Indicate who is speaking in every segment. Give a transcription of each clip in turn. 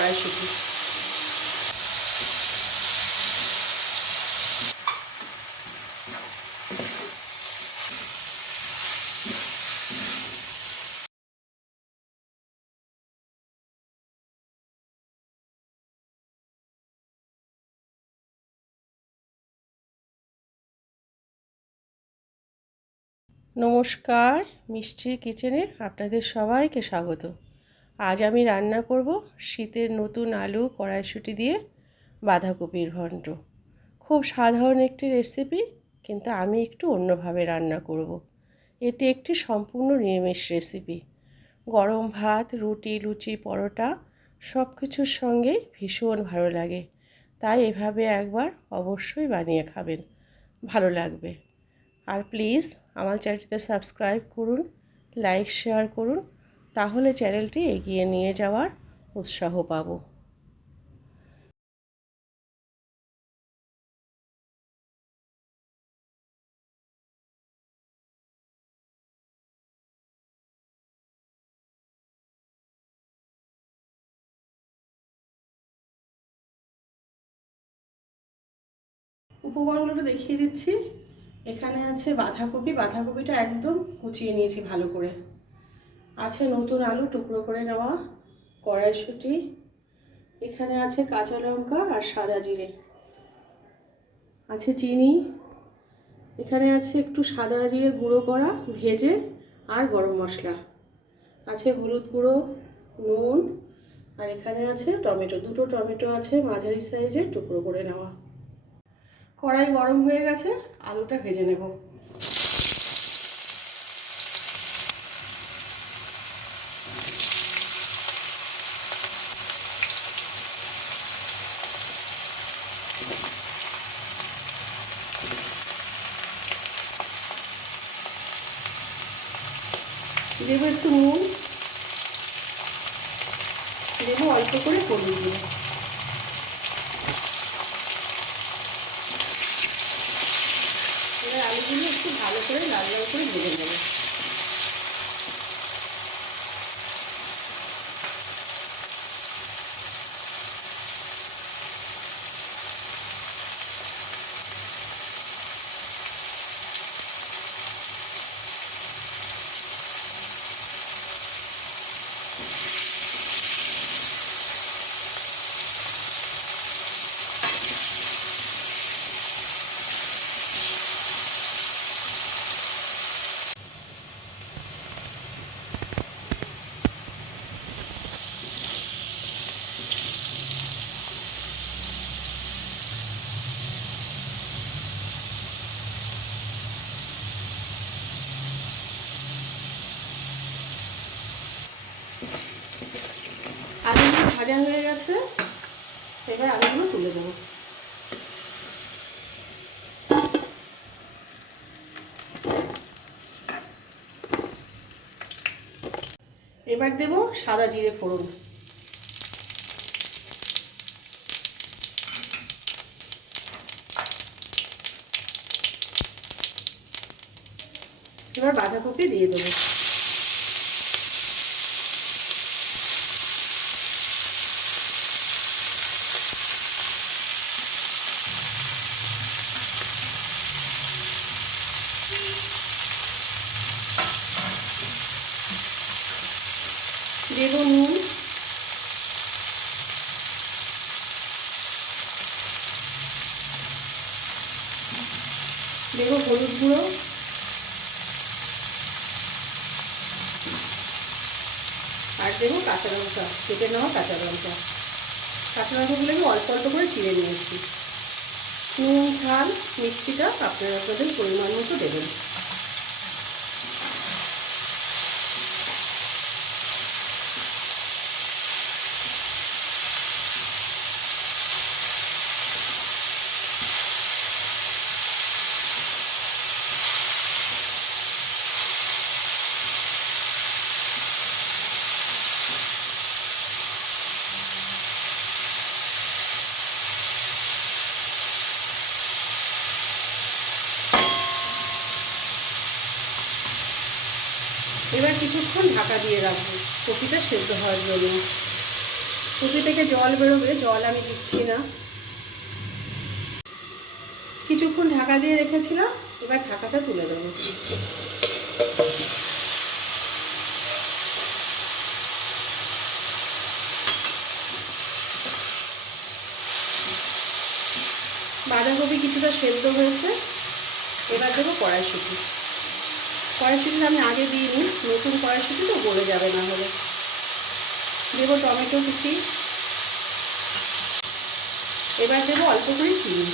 Speaker 1: কড়াইশুঁটি নমস্কার মিষ্টির কিচেনে আপনাদের সবাইকে স্বাগত। আজ আমি রান্না করব শীতের নতুন আলু কড়াইশুঁটি দিয়ে বাঁধাকপির ঘন্ট। খুব সাধারণ একটি রেসিপি কিন্তু আমি একটু অন্যভাবে রান্না করব। এটি একটি সম্পূর্ণ নিরামিষ রেসিপি গরম ভাত, রুটি, লুচি, পরোটা সব কিছুর সঙ্গেই ভীষণ ভালো লাগে। তাই এভাবে একবার অবশ্যই বানিয়ে খাবেন। ভালো লাগবে। আর প্লিজ আমার চ্যানেলটিতে সাবস্ক্রাইব করুন লাইক শেয়ার করুন। তাহলে চ্যানেলটি এগিয়ে নিয়ে যাওয়ার উৎসাহ পাবো। উপকরণগুলো দেখিয়ে দিচ্ছি। এখানে আছে বাঁধাকপি। বাঁধাকপিটা একদম কুচিয়ে নিয়েছি ভালো করে। আছে নতুন আলু, টুকরো করে নেওয়া কড়াইশুঁটি। এখানে আছে কাঁচা লঙ্কা আর সাদা জিরে। আছে চিনি। এখানে আছে একটু সাদা জিরে গুঁড়ো করা, ভেজে আর গরম মশলা। আছে হলুদ গুঁড়ো, নুন, আর এখানে আছে টমেটো। দুটো টমেটো আছে মাঝারি সাইজের, টুকরো করে নেওয়া। কড়াই গরম হয়ে গেছে, আলুটা ভেজে নেব দেবো একটু নুন দেবো অল্প করে পড়িয়ে দিয়ে এবার আলুগুলো একটু ভালো করে লাল লাল করে ভেজে নেব আলুগুলো ভাজা হয়ে গেছে। এবার আলুগুলো তুলে দেবো। এবার দেব সাদা জিরে ফোড়ন। এবার বাঁধাকপি দিয়ে দেবো দেব নুন দেব হলুদ গুঁড়ো। আর দেবো কাঁচা লঙ্কা, কেটে নেওয়া কাঁচা লঙ্কা। কাঁচা লঙ্কাগুলো আমি অল্প অল্প করে চিড়ে নিয়েছি। নুন, ঝাল, মিষ্টিটা আপনারা আপনাদের পরিমাণ মতো দেবেন। কিছুক্ষণ ঢাকা দিয়ে রাখব। কপিটা সেদ্ধ হওয়ার জন্য। কপি থেকে জল বেরোবে, জল আমি দিচ্ছি না। কিছুক্ষণ ঢাকা দিয়ে রেখেছিলাম, এবার ঢাকাটা তুলে দেবো। বাঁধাকপি কিছুটা সেদ্ধ হয়েছে, এবার দেবো কড়াইশুটি। কড়াইশুটি আমি আগে দিয়ে নিই, নতুন কড়াইশুটি তো গলে যাবে না হলে। দেবো টমেটো, কুচি। এবার দেবো অল্প করে চিনি।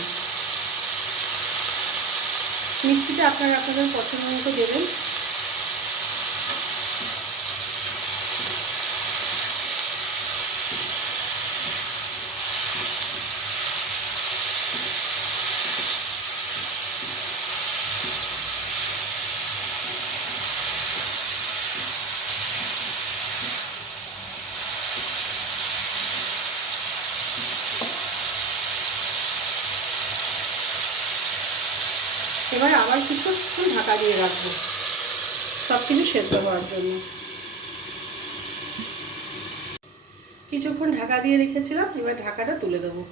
Speaker 1: মিষ্টিটা আপনারা আপনাদের পছন্দ মতো দেবেন এবার আবার কিছুক্ষণ ঢাকা দিয়ে রাখব। সব কিছু সেদ্ধ হওয়ার জন্য। কিছুক্ষণ ঢাকা দিয়ে রেখেছিলাম, এবার ঢাকাটা তুলে দেবো।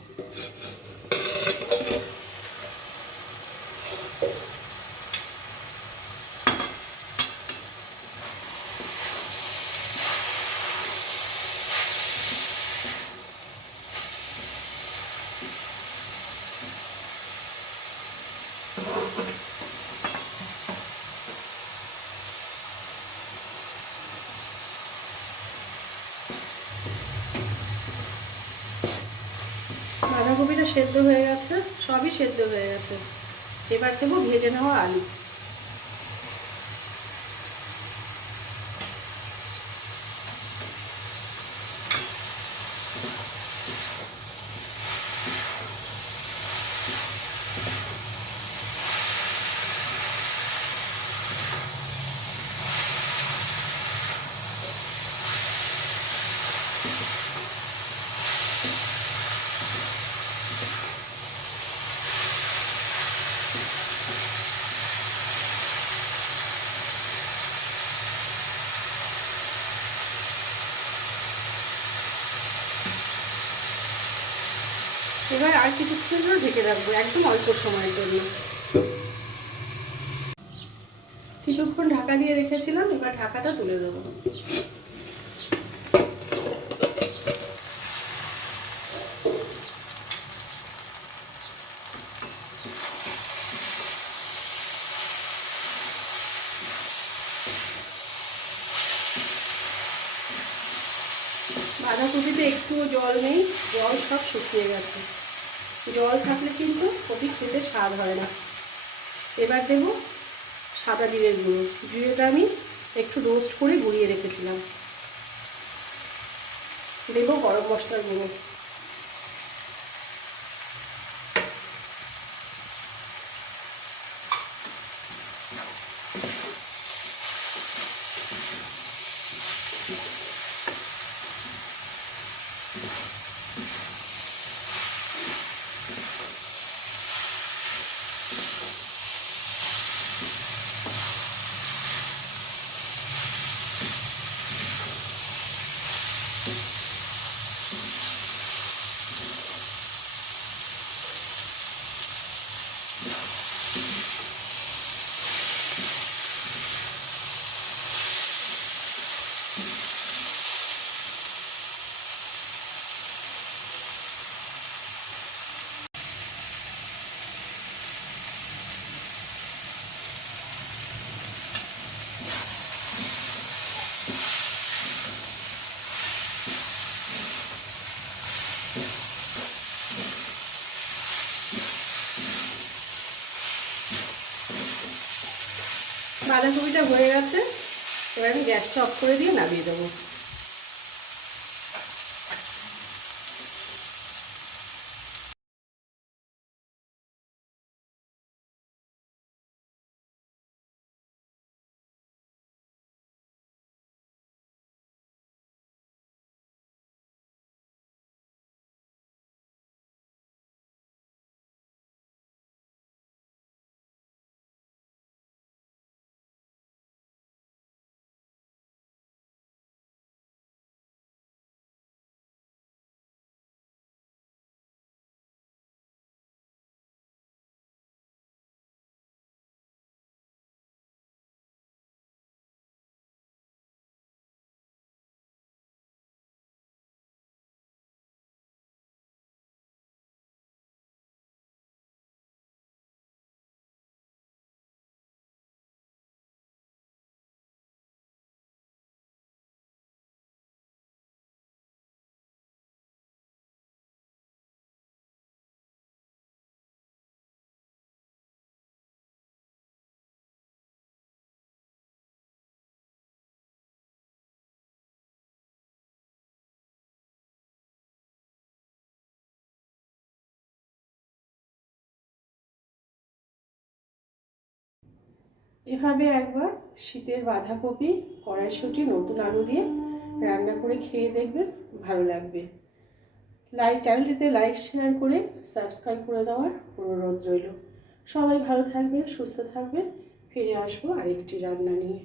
Speaker 1: বাঁধাকপিটা সেদ্ধ হয়ে গেছে সবই সেদ্ধ হয়ে গেছে। এবার দেবো ভেজে নেওয়া আলু। এবার আর কিছুক্ষণ জন্য ঢেকে রাখব, একদম অল্প সময়ের জন্য। কিছুক্ষণ ঢাকা দিয়ে রেখেছিলাম, এবার ঢাকাটা তুলে দেবো। বাঁধাকপিতে একটুও জল নেই, জল সব শুকিয়ে গেছে। জল থাকলে কিন্তু অতি খেতে স্বাদ হয় না। এবার দেব সাদা জিরের গুঁড়ো। জিরেটা আমি একটু রোস্ট করে গুঁড়িয়ে রেখেছিলাম। দেব গরম মশলার গুঁড়ো। বাঁধাকপিটা হয়ে গেছে এবার আমি গ্যাসটা অফ করে দিয়ে নামিয়ে দেবো। এভাবে একবার শীতের বাঁধাকপি, কড়াইশুঁটি, নতুন আলু দিয়ে রান্না করে খেয়ে দেখবেন ভালো লাগবে। লাইক, চ্যানেলটিতে লাইক, শেয়ার করে সাবস্ক্রাইব করে দেওয়ার অনুরোধ রইল। সবাই ভালো থাকবেন, সুস্থ থাকবেন। ফিরে আসব আরেকটি রান্না নিয়ে।